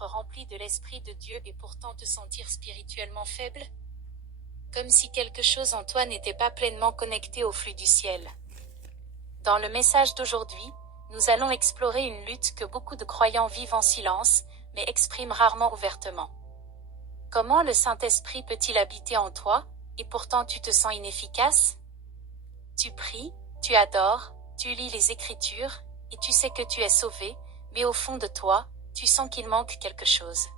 d'être rempli de l'Esprit de Dieu et pourtant te sentir spirituellement faible? Comme si quelque chose en toi n'était pas pleinement connecté au flux du ciel. Dans le message d'aujourd'hui, nous allons explorer une lutte que beaucoup de croyants vivent en silence, mais expriment rarement ouvertement. Comment le Saint-Esprit peut-il habiter en toi, et pourtant tu te sens inefficace? Tu pries, tu adores, tu lis les Écritures, et tu sais que tu es sauvé, mais au fond de toi, tu sens qu'il manque quelque chose.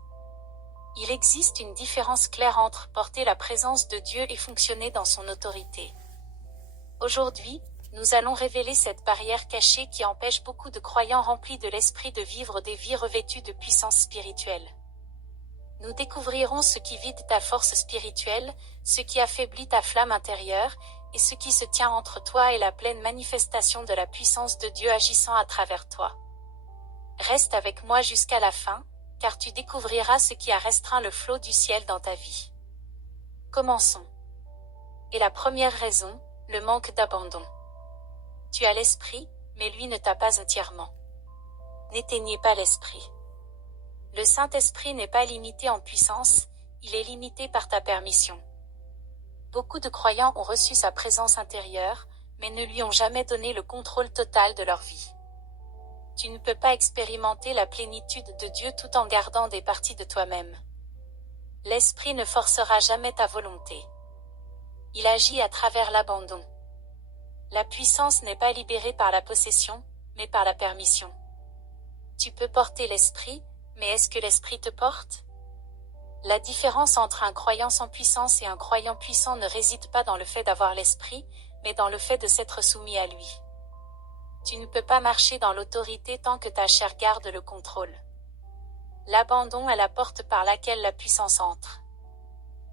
Il existe une différence claire entre porter la présence de Dieu et fonctionner dans son autorité. Aujourd'hui, nous allons révéler cette barrière cachée qui empêche beaucoup de croyants remplis de l'Esprit de vivre des vies revêtues de puissance spirituelle. Nous découvrirons ce qui vide ta force spirituelle, ce qui affaiblit ta flamme intérieure, et ce qui se tient entre toi et la pleine manifestation de la puissance de Dieu agissant à travers toi. Reste avec moi jusqu'à la fin, car tu découvriras ce qui a restreint le flot du ciel dans ta vie. Commençons. Et la première raison, le manque d'abandon. Tu as l'Esprit, mais lui ne t'a pas entièrement. N'éteignez pas l'Esprit. Le Saint-Esprit n'est pas limité en puissance, il est limité par ta permission. Beaucoup de croyants ont reçu sa présence intérieure, mais ne lui ont jamais donné le contrôle total de leur vie. Tu ne peux pas expérimenter la plénitude de Dieu tout en gardant des parties de toi-même. L'Esprit ne forcera jamais ta volonté. Il agit à travers l'abandon. La puissance n'est pas libérée par la possession, mais par la permission. Tu peux porter l'Esprit, mais est-ce que l'Esprit te porte? La différence entre un croyant sans puissance et un croyant puissant ne réside pas dans le fait d'avoir l'Esprit, mais dans le fait de s'être soumis à lui. Tu ne peux pas marcher dans l'autorité tant que ta chair garde le contrôle. L'abandon est la porte par laquelle la puissance entre.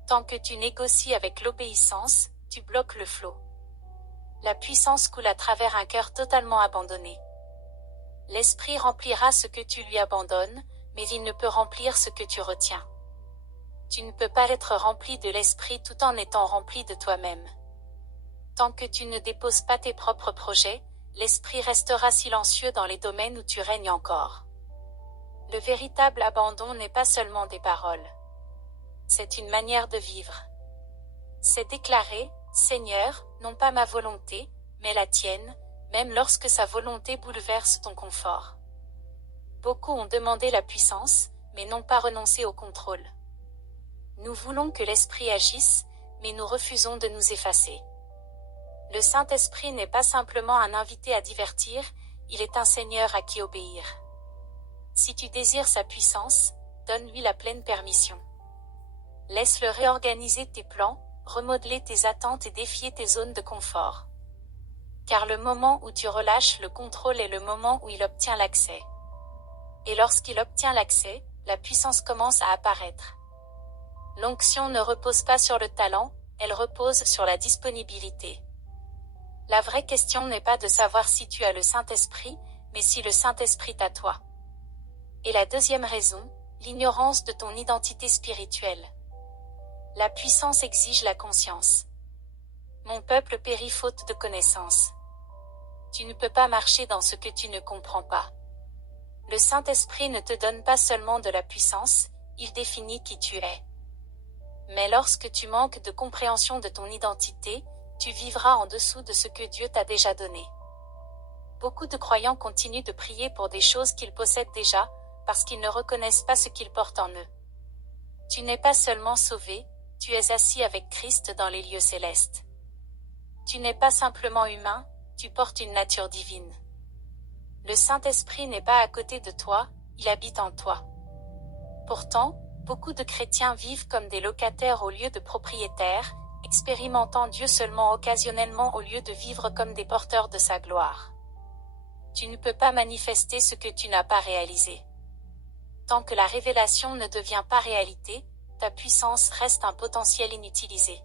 Tant que tu négocies avec l'obéissance, tu bloques le flot. La puissance coule à travers un cœur totalement abandonné. L'Esprit remplira ce que tu lui abandonnes, mais il ne peut remplir ce que tu retiens. Tu ne peux pas être rempli de l'Esprit tout en étant rempli de toi-même. Tant que tu ne déposes pas tes propres projets, l'Esprit restera silencieux dans les domaines où tu règnes encore. Le véritable abandon n'est pas seulement des paroles. C'est une manière de vivre. C'est déclarer, Seigneur, non pas ma volonté, mais la tienne, même lorsque sa volonté bouleverse ton confort. Beaucoup ont demandé la puissance, mais n'ont pas renoncé au contrôle. Nous voulons que l'Esprit agisse, mais nous refusons de nous effacer. Le Saint-Esprit n'est pas simplement un invité à divertir, il est un Seigneur à qui obéir. Si tu désires sa puissance, donne-lui la pleine permission. Laisse-le réorganiser tes plans, remodeler tes attentes et défier tes zones de confort. Car le moment où tu relâches le contrôle est le moment où il obtient l'accès. Et lorsqu'il obtient l'accès, la puissance commence à apparaître. L'onction ne repose pas sur le talent, elle repose sur la disponibilité. La vraie question n'est pas de savoir si tu as le Saint-Esprit, mais si le Saint-Esprit t'a toi. Et la deuxième raison, l'ignorance de ton identité spirituelle. La puissance exige la conscience. Mon peuple périt faute de connaissance. Tu ne peux pas marcher dans ce que tu ne comprends pas. Le Saint-Esprit ne te donne pas seulement de la puissance, il définit qui tu es. Mais lorsque tu manques de compréhension de ton identité, tu vivras en dessous de ce que Dieu t'a déjà donné. Beaucoup de croyants continuent de prier pour des choses qu'ils possèdent déjà, parce qu'ils ne reconnaissent pas ce qu'ils portent en eux. Tu n'es pas seulement sauvé, tu es assis avec Christ dans les lieux célestes. Tu n'es pas simplement humain, tu portes une nature divine. Le Saint-Esprit n'est pas à côté de toi, il habite en toi. Pourtant, beaucoup de chrétiens vivent comme des locataires au lieu de propriétaires, expérimentant Dieu seulement occasionnellement au lieu de vivre comme des porteurs de sa gloire. Tu ne peux pas manifester ce que tu n'as pas réalisé. Tant que la révélation ne devient pas réalité, ta puissance reste un potentiel inutilisé.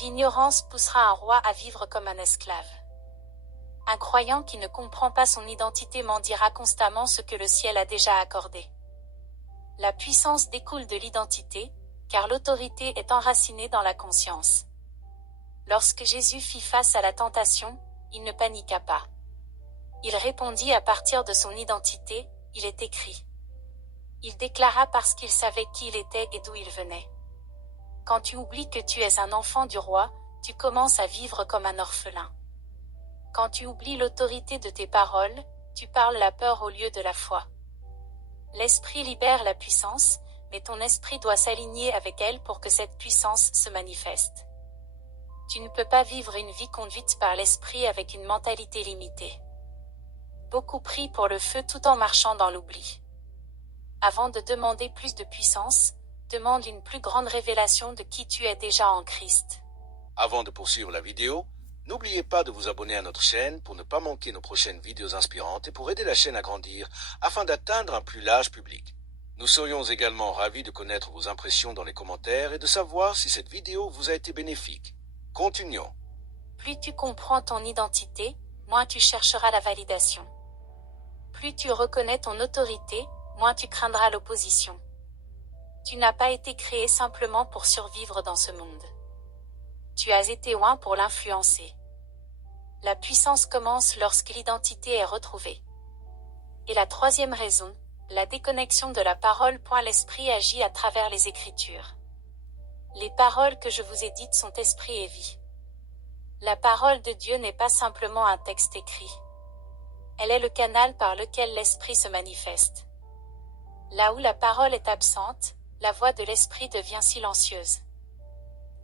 L'ignorance poussera un roi à vivre comme un esclave. Un croyant qui ne comprend pas son identité mendiera constamment ce que le ciel a déjà accordé. La puissance découle de l'identité, car l'autorité est enracinée dans la conscience. Lorsque Jésus fit face à la tentation, il ne paniqua pas. Il répondit à partir de son identité, il est écrit. Il déclara parce qu'il savait qui il était et d'où il venait. Quand tu oublies que tu es un enfant du roi, tu commences à vivre comme un orphelin. Quand tu oublies l'autorité de tes paroles, tu parles la peur au lieu de la foi. L'esprit libère la puissance, mais ton esprit doit s'aligner avec elle pour que cette puissance se manifeste. Tu ne peux pas vivre une vie conduite par l'esprit avec une mentalité limitée. Beaucoup prient pour le feu tout en marchant dans l'oubli. Avant de demander plus de puissance, demande une plus grande révélation de qui tu es déjà en Christ. Avant de poursuivre la vidéo, n'oubliez pas de vous abonner à notre chaîne pour ne pas manquer nos prochaines vidéos inspirantes et pour aider la chaîne à grandir afin d'atteindre un plus large public. Nous serions également ravis de connaître vos impressions dans les commentaires et de savoir si cette vidéo vous a été bénéfique. Continuons. Plus tu comprends ton identité, moins tu chercheras la validation. Plus tu reconnais ton autorité, moins tu craindras l'opposition. Tu n'as pas été créé simplement pour survivre dans ce monde. Tu as été oint pour l'influencer. La puissance commence lorsque l'identité est retrouvée. Et la troisième raison, la déconnexion de la parole. L'esprit agit à travers les Écritures. Les paroles que je vous ai dites sont esprit et vie. La parole de Dieu n'est pas simplement un texte écrit. Elle est le canal par lequel l'esprit se manifeste. Là où la parole est absente, la voix de l'esprit devient silencieuse.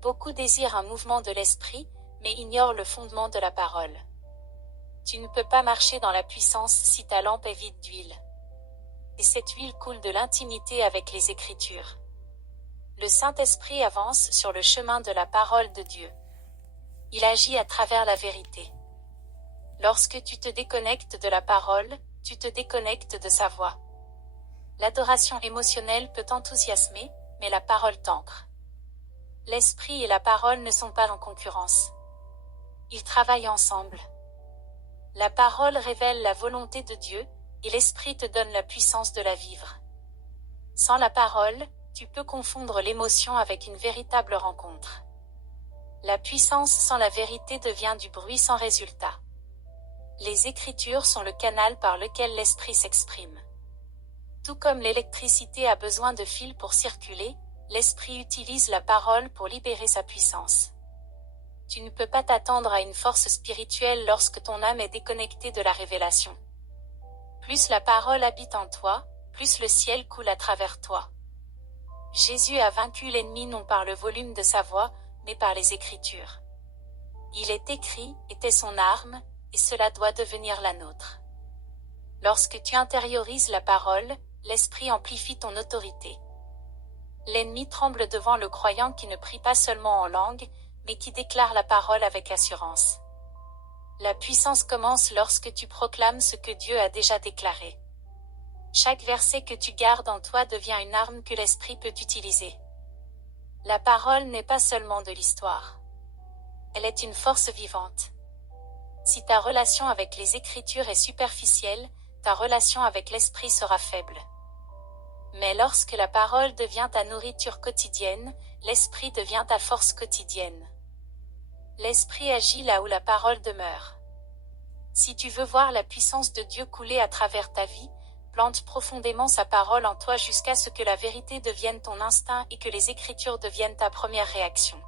Beaucoup désirent un mouvement de l'esprit, mais ignorent le fondement de la parole. Tu ne peux pas marcher dans la puissance si ta lampe est vide d'huile. Et cette huile coule de l'intimité avec les Écritures. Le Saint-Esprit avance sur le chemin de la parole de Dieu. Il agit à travers la vérité. Lorsque tu te déconnectes de la parole, tu te déconnectes de sa voix. L'adoration émotionnelle peut enthousiasmer, mais la parole t'ancre. L'esprit et la parole ne sont pas en concurrence. Ils travaillent ensemble. La parole révèle la volonté de Dieu, et l'esprit te donne la puissance de la vivre. Sans la parole, tu peux confondre l'émotion avec une véritable rencontre. La puissance sans la vérité devient du bruit sans résultat. Les Écritures sont le canal par lequel l'esprit s'exprime. Tout comme l'électricité a besoin de fils pour circuler, l'esprit utilise la parole pour libérer sa puissance. Tu ne peux pas t'attendre à une force spirituelle lorsque ton âme est déconnectée de la révélation. Plus la parole habite en toi, plus le ciel coule à travers toi. Jésus a vaincu l'ennemi non par le volume de sa voix, mais par les Écritures. Il est écrit, était son arme, et cela doit devenir la nôtre. Lorsque tu intériorises la parole, l'esprit amplifie ton autorité. L'ennemi tremble devant le croyant qui ne prie pas seulement en langue, mais qui déclare la parole avec assurance. La puissance commence lorsque tu proclames ce que Dieu a déjà déclaré. Chaque verset que tu gardes en toi devient une arme que l'esprit peut utiliser. La parole n'est pas seulement de l'histoire. Elle est une force vivante. Si ta relation avec les Écritures est superficielle, ta relation avec l'esprit sera faible. Mais lorsque la parole devient ta nourriture quotidienne, l'esprit devient ta force quotidienne. L'esprit agit là où la parole demeure. Si tu veux voir la puissance de Dieu couler à travers ta vie, plante profondément sa parole en toi jusqu'à ce que la vérité devienne ton instinct et que les Écritures deviennent ta première réaction.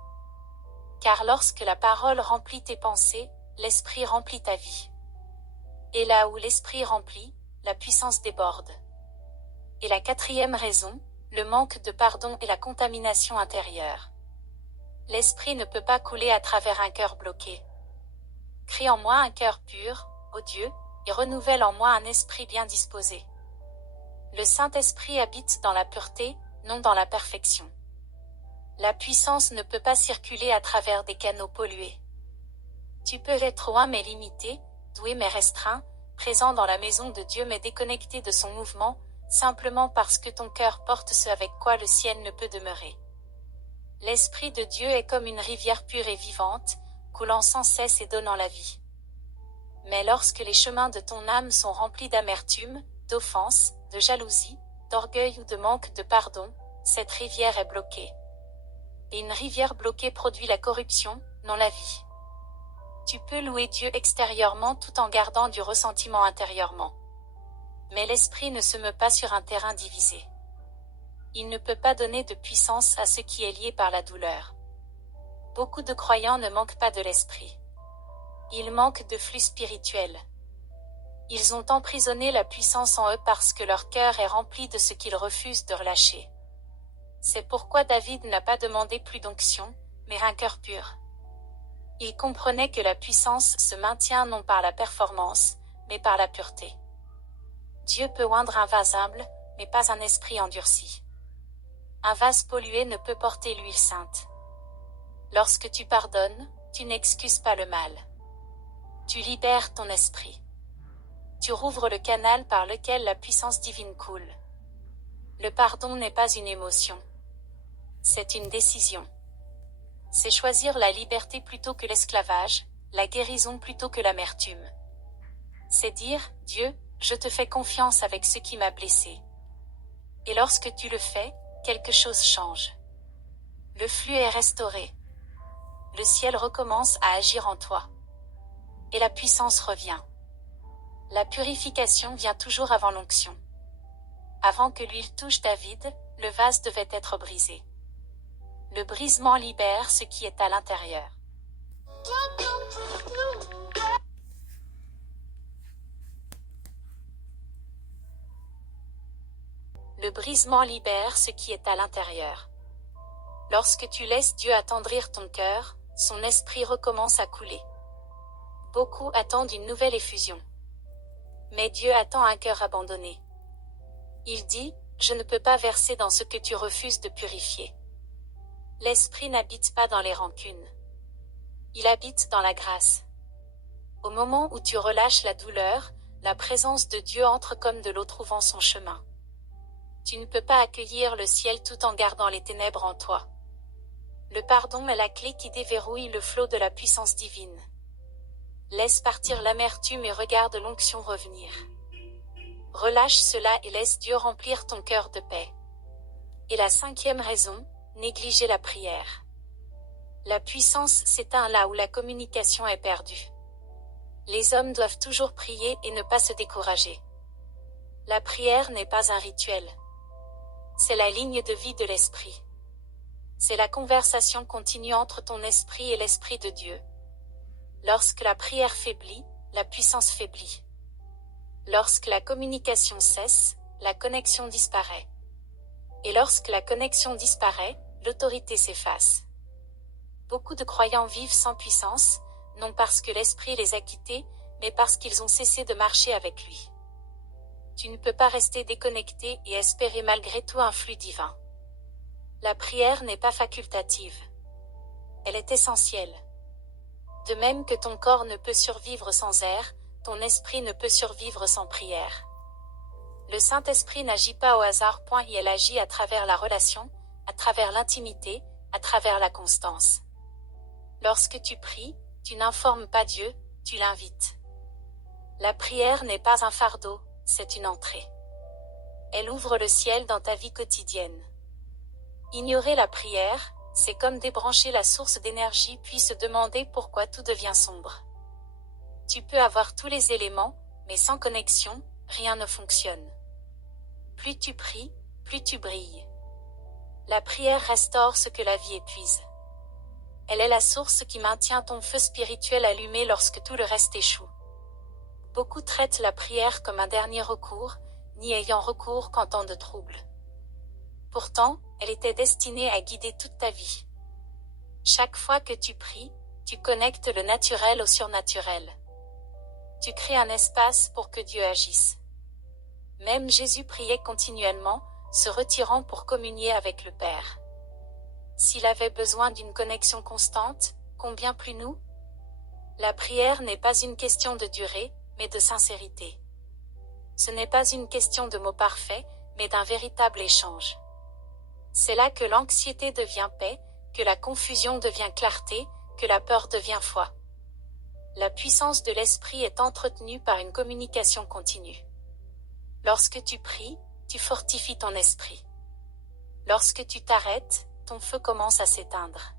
Car lorsque la parole remplit tes pensées, l'esprit remplit ta vie. Et là où l'esprit remplit, la puissance déborde. Et la quatrième raison, le manque de pardon et la contamination intérieure. L'esprit ne peut pas couler à travers un cœur bloqué. Crée en moi un cœur pur, ô Dieu, et renouvelle en moi un esprit bien disposé. Le Saint-Esprit habite dans la pureté, non dans la perfection. La puissance ne peut pas circuler à travers des canaux pollués. Tu peux être loin mais limité, doué mais restreint, présent dans la maison de Dieu mais déconnecté de son mouvement, simplement parce que ton cœur porte ce avec quoi le ciel ne peut demeurer. L'Esprit de Dieu est comme une rivière pure et vivante, coulant sans cesse et donnant la vie. Mais lorsque les chemins de ton âme sont remplis d'amertume, d'offense, de jalousie, d'orgueil ou de manque de pardon, cette rivière est bloquée. Et une rivière bloquée produit la corruption, non la vie. Tu peux louer Dieu extérieurement tout en gardant du ressentiment intérieurement. Mais l'esprit ne se meut pas sur un terrain divisé. Il ne peut pas donner de puissance à ce qui est lié par la douleur. Beaucoup de croyants ne manquent pas de l'esprit. Ils manquent de flux spirituel. Ils ont emprisonné la puissance en eux parce que leur cœur est rempli de ce qu'ils refusent de relâcher. C'est pourquoi David n'a pas demandé plus d'onction, mais un cœur pur. Il comprenait que la puissance se maintient non par la performance, mais par la pureté. Dieu peut oindre un vase humble, mais pas un esprit endurci. Un vase pollué ne peut porter l'huile sainte. Lorsque tu pardonnes, tu n'excuses pas le mal. Tu libères ton esprit. Tu rouvres le canal par lequel la puissance divine coule. Le pardon n'est pas une émotion. C'est une décision. C'est choisir la liberté plutôt que l'esclavage, la guérison plutôt que l'amertume. C'est dire, Dieu, je te fais confiance avec ce qui m'a blessé. Et lorsque tu le fais, quelque chose change. Le flux est restauré. Le ciel recommence à agir en toi. Et la puissance revient. La purification vient toujours avant l'onction. Avant que l'huile touche David, le vase devait être brisé. Le brisement libère ce qui est à l'intérieur. Le brisement libère ce qui est à l'intérieur. Lorsque tu laisses Dieu attendrir ton cœur, son esprit recommence à couler. Beaucoup attendent une nouvelle effusion. Mais Dieu attend un cœur abandonné. Il dit, je ne peux pas verser dans ce que tu refuses de purifier. L'esprit n'habite pas dans les rancunes. Il habite dans la grâce. Au moment où tu relâches la douleur, la présence de Dieu entre comme de l'eau trouvant son chemin. Tu ne peux pas accueillir le ciel tout en gardant les ténèbres en toi. Le pardon est la clé qui déverrouille le flot de la puissance divine. Laisse partir l'amertume et regarde l'onction revenir. Relâche cela et laisse Dieu remplir ton cœur de paix. Et la 5e raison, négliger la prière. La puissance s'éteint là où la communication est perdue. Les hommes doivent toujours prier et ne pas se décourager. La prière n'est pas un rituel. C'est la ligne de vie de l'esprit. C'est la conversation continue entre ton esprit et l'esprit de Dieu. Lorsque la prière faiblit, la puissance faiblit. Lorsque la communication cesse, la connexion disparaît. Et lorsque la connexion disparaît, l'autorité s'efface. Beaucoup de croyants vivent sans puissance, non parce que l'esprit les a quittés, mais parce qu'ils ont cessé de marcher avec lui. Tu ne peux pas rester déconnecté et espérer malgré tout un flux divin. La prière n'est pas facultative. Elle est essentielle. De même que ton corps ne peut survivre sans air, ton esprit ne peut survivre sans prière. Le Saint-Esprit n'agit pas au hasard. Il agit à travers la relation, à travers l'intimité, à travers la constance. Lorsque tu pries, tu n'informes pas Dieu, tu l'invites. La prière n'est pas un fardeau, c'est une entrée. Elle ouvre le ciel dans ta vie quotidienne. Ignorer la prière, c'est comme débrancher la source d'énergie puis se demander pourquoi tout devient sombre. Tu peux avoir tous les éléments, mais sans connexion, rien ne fonctionne. Plus tu pries, plus tu brilles. La prière restaure ce que la vie épuise. Elle est la source qui maintient ton feu spirituel allumé lorsque tout le reste échoue. Beaucoup traitent la prière comme un dernier recours, n'y ayant recours qu'en temps de trouble. Pourtant, elle était destinée à guider toute ta vie. Chaque fois que tu pries, tu connectes le naturel au surnaturel. Tu crées un espace pour que Dieu agisse. Même Jésus priait continuellement, se retirant pour communier avec le Père. S'il avait besoin d'une connexion constante, combien plus nous? La prière n'est pas une question de durée, mais de sincérité. Ce n'est pas une question de mots parfaits, mais d'un véritable échange. C'est là que l'anxiété devient paix, que la confusion devient clarté, que la peur devient foi. La puissance de l'esprit est entretenue par une communication continue. Lorsque tu pries, tu fortifies ton esprit. Lorsque tu t'arrêtes, ton feu commence à s'éteindre.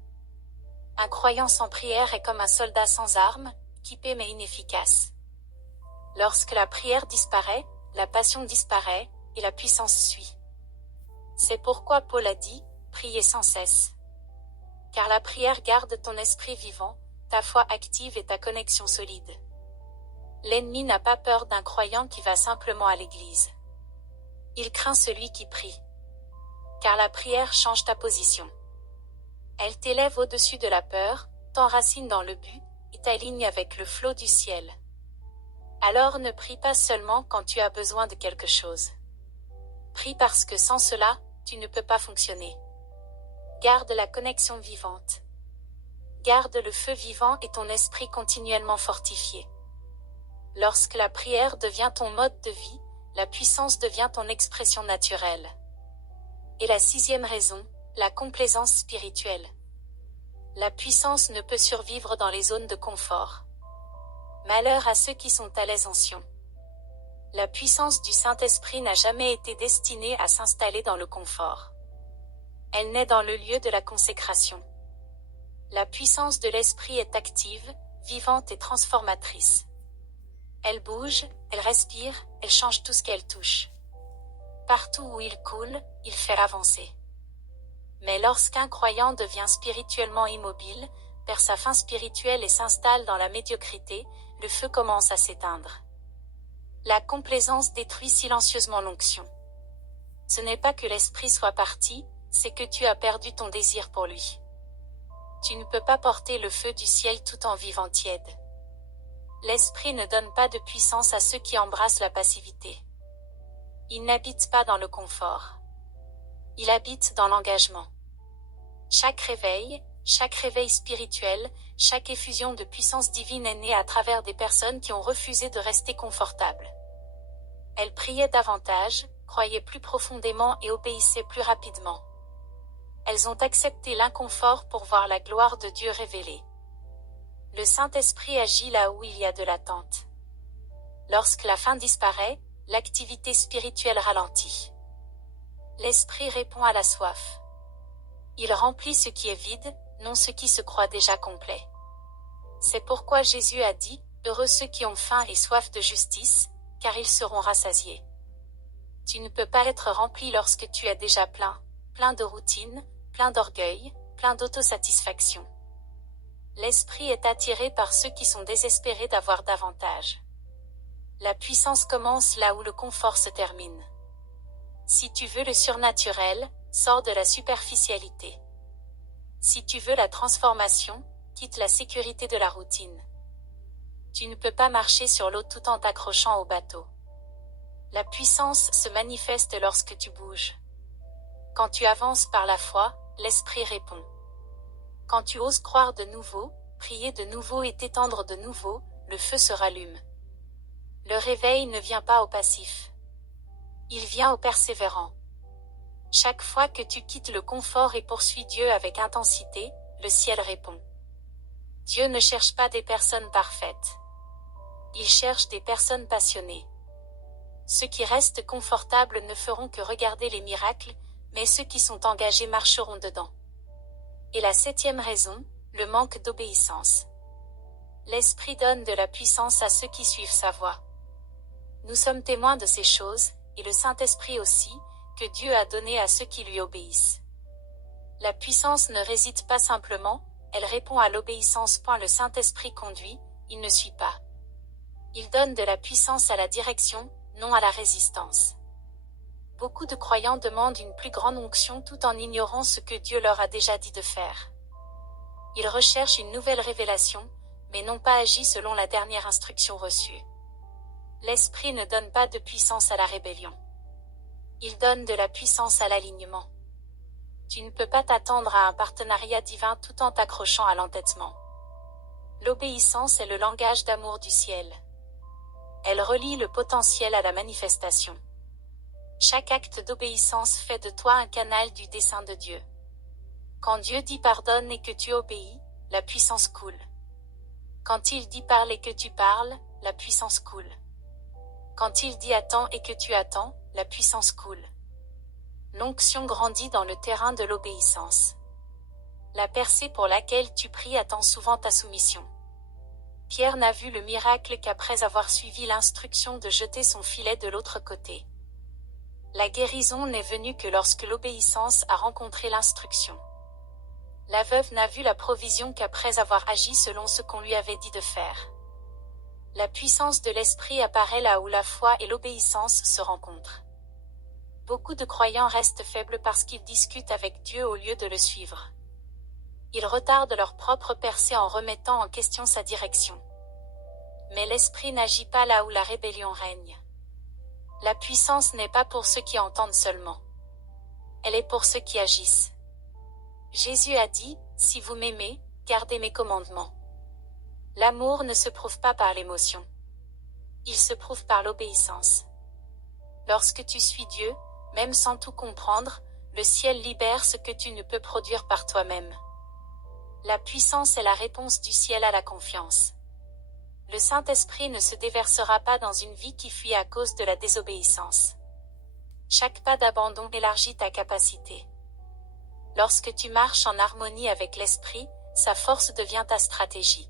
Un croyant sans prière est comme un soldat sans armes, équipé mais inefficace. Lorsque la prière disparaît, la passion disparaît, et la puissance suit. C'est pourquoi Paul a dit, priez sans cesse. Car la prière garde ton esprit vivant, ta foi active et ta connexion solide. L'ennemi n'a pas peur d'un croyant qui va simplement à l'église. Il craint celui qui prie. Car la prière change ta position. Elle t'élève au-dessus de la peur, t'enracine dans le but, et t'aligne avec le flot du ciel. Alors ne prie pas seulement quand tu as besoin de quelque chose. Prie parce que sans cela, tu ne peux pas fonctionner. Garde la connexion vivante. Garde le feu vivant et ton esprit continuellement fortifié. Lorsque la prière devient ton mode de vie, la puissance devient ton expression naturelle. Et la 6e raison, la complaisance spirituelle. La puissance ne peut survivre dans les zones de confort. Malheur à ceux qui sont à l'aise en Sion. La puissance du Saint-Esprit n'a jamais été destinée à s'installer dans le confort. Elle naît dans le lieu de la consécration. La puissance de l'Esprit est active, vivante et transformatrice. Elle bouge, elle respire, elle change tout ce qu'elle touche. Partout où il coule, il fait avancer. Mais lorsqu'un croyant devient spirituellement immobile, perd sa faim spirituelle et s'installe dans la médiocrité, le feu commence à s'éteindre. La complaisance détruit silencieusement l'onction. Ce n'est pas que l'esprit soit parti, c'est que tu as perdu ton désir pour lui. Tu ne peux pas porter le feu du ciel tout en vivant tiède. L'esprit ne donne pas de puissance à ceux qui embrassent la passivité. Il n'habite pas dans le confort. Il habite dans l'engagement. Chaque réveil spirituel, chaque effusion de puissance divine est née à travers des personnes qui ont refusé de rester confortables. Elles priaient davantage, croyaient plus profondément et obéissaient plus rapidement. Elles ont accepté l'inconfort pour voir la gloire de Dieu révélée. Le Saint-Esprit agit là où il y a de l'attente. Lorsque la faim disparaît, l'activité spirituelle ralentit. L'Esprit répond à la soif. Il remplit ce qui est vide, non ce qui se croit déjà complet. C'est pourquoi Jésus a dit, « Heureux ceux qui ont faim et soif de justice, car ils seront rassasiés. » Tu ne peux pas être rempli lorsque tu es déjà plein de routine, plein d'orgueil, plein d'autosatisfaction. L'esprit est attiré par ceux qui sont désespérés d'avoir davantage. La puissance commence là où le confort se termine. Si tu veux le surnaturel, sors de la superficialité. Si tu veux la transformation, quitte la sécurité de la routine. Tu ne peux pas marcher sur l'eau tout en t'accrochant au bateau. La puissance se manifeste lorsque tu bouges. Quand tu avances par la foi, l'esprit répond. Quand tu oses croire de nouveau, prier de nouveau et t'étendre de nouveau, le feu se rallume. Le réveil ne vient pas au passif. Il vient au persévérant. Chaque fois que tu quittes le confort et poursuis Dieu avec intensité, le ciel répond. Dieu ne cherche pas des personnes parfaites. Il cherche des personnes passionnées. Ceux qui restent confortables ne feront que regarder les miracles, mais ceux qui sont engagés marcheront dedans. Et la 7e raison, le manque d'obéissance. L'Esprit donne de la puissance à ceux qui suivent sa voie. Nous sommes témoins de ces choses, et le Saint-Esprit aussi, que Dieu a donné à ceux qui lui obéissent. La puissance ne réside pas simplement, elle répond à l'obéissance. Le Saint-Esprit conduit, il ne suit pas. Il donne de la puissance à la direction, non à la résistance. Beaucoup de croyants demandent une plus grande onction tout en ignorant ce que Dieu leur a déjà dit de faire. Ils recherchent une nouvelle révélation, mais n'ont pas agi selon la dernière instruction reçue. L'Esprit ne donne pas de puissance à la rébellion. Il donne de la puissance à l'alignement. Tu ne peux pas t'attendre à un partenariat divin tout en t'accrochant à l'entêtement. L'obéissance est le langage d'amour du ciel. Elle relie le potentiel à la manifestation. Chaque acte d'obéissance fait de toi un canal du dessein de Dieu. Quand Dieu dit pardonne et que tu obéis, la puissance coule. Quand il dit parle et que tu parles, la puissance coule. Quand il dit attends et que tu attends, la puissance coule. L'onction grandit dans le terrain de l'obéissance. La percée pour laquelle tu pries attend souvent ta soumission. Pierre n'a vu le miracle qu'après avoir suivi l'instruction de jeter son filet de l'autre côté. La guérison n'est venue que lorsque l'obéissance a rencontré l'instruction. La veuve n'a vu la provision qu'après avoir agi selon ce qu'on lui avait dit de faire. La puissance de l'esprit apparaît là où la foi et l'obéissance se rencontrent. Beaucoup de croyants restent faibles parce qu'ils discutent avec Dieu au lieu de le suivre. Ils retardent leur propre percée en remettant en question sa direction. Mais l'esprit n'agit pas là où la rébellion règne. La puissance n'est pas pour ceux qui entendent seulement. Elle est pour ceux qui agissent. Jésus a dit, « Si vous m'aimez, gardez mes commandements. » L'amour ne se prouve pas par l'émotion. Il se prouve par l'obéissance. Lorsque tu suis Dieu, même sans tout comprendre, le ciel libère ce que tu ne peux produire par toi-même. La puissance est la réponse du ciel à la confiance. Le Saint-Esprit ne se déversera pas dans une vie qui fuit à cause de la désobéissance. Chaque pas d'abandon élargit ta capacité. Lorsque tu marches en harmonie avec l'Esprit, sa force devient ta stratégie.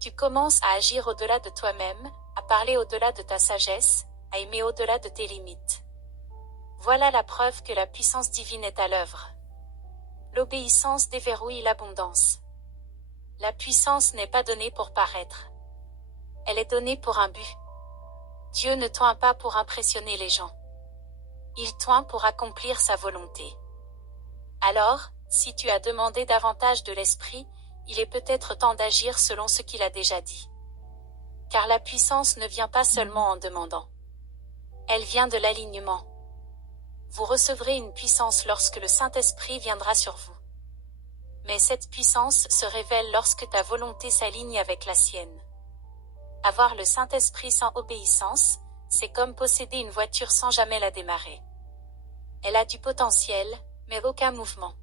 Tu commences à agir au-delà de toi-même, à parler au-delà de ta sagesse, à aimer au-delà de tes limites. Voilà la preuve que la puissance divine est à l'œuvre. L'obéissance déverrouille l'abondance. La puissance n'est pas donnée pour paraître. Elle est donnée pour un but. Dieu ne t'oint pas pour impressionner les gens. Il t'oint pour accomplir sa volonté. Alors, si tu as demandé davantage de l'Esprit, il est peut-être temps d'agir selon ce qu'il a déjà dit. Car la puissance ne vient pas seulement en demandant. Elle vient de l'alignement. Vous recevrez une puissance lorsque le Saint-Esprit viendra sur vous. Mais cette puissance se révèle lorsque ta volonté s'aligne avec la sienne. Avoir le Saint-Esprit sans obéissance, c'est comme posséder une voiture sans jamais la démarrer. Elle a du potentiel, mais aucun mouvement.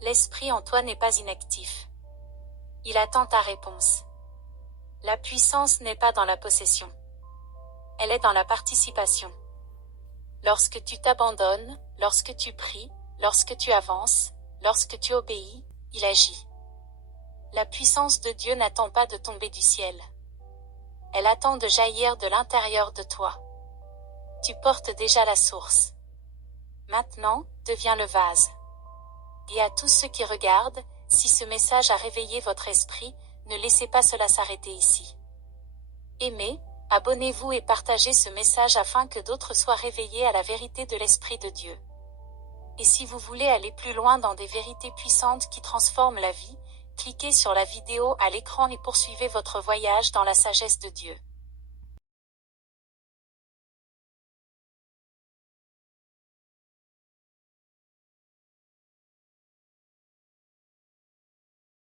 L'Esprit en toi n'est pas inactif. Il attend ta réponse. La puissance n'est pas dans la possession. Elle est dans la participation. Lorsque tu t'abandonnes, lorsque tu pries, lorsque tu avances, lorsque tu obéis, il agit. La puissance de Dieu n'attend pas de tomber du ciel. Elle attend de jaillir de l'intérieur de toi. Tu portes déjà la source. Maintenant, deviens le vase. Et à tous ceux qui regardent, si ce message a réveillé votre esprit, ne laissez pas cela s'arrêter ici. Aimez, abonnez-vous et partagez ce message afin que d'autres soient réveillés à la vérité de l'Esprit de Dieu. Et si vous voulez aller plus loin dans des vérités puissantes qui transforment la vie, cliquez sur la vidéo à l'écran et poursuivez votre voyage dans la sagesse de Dieu.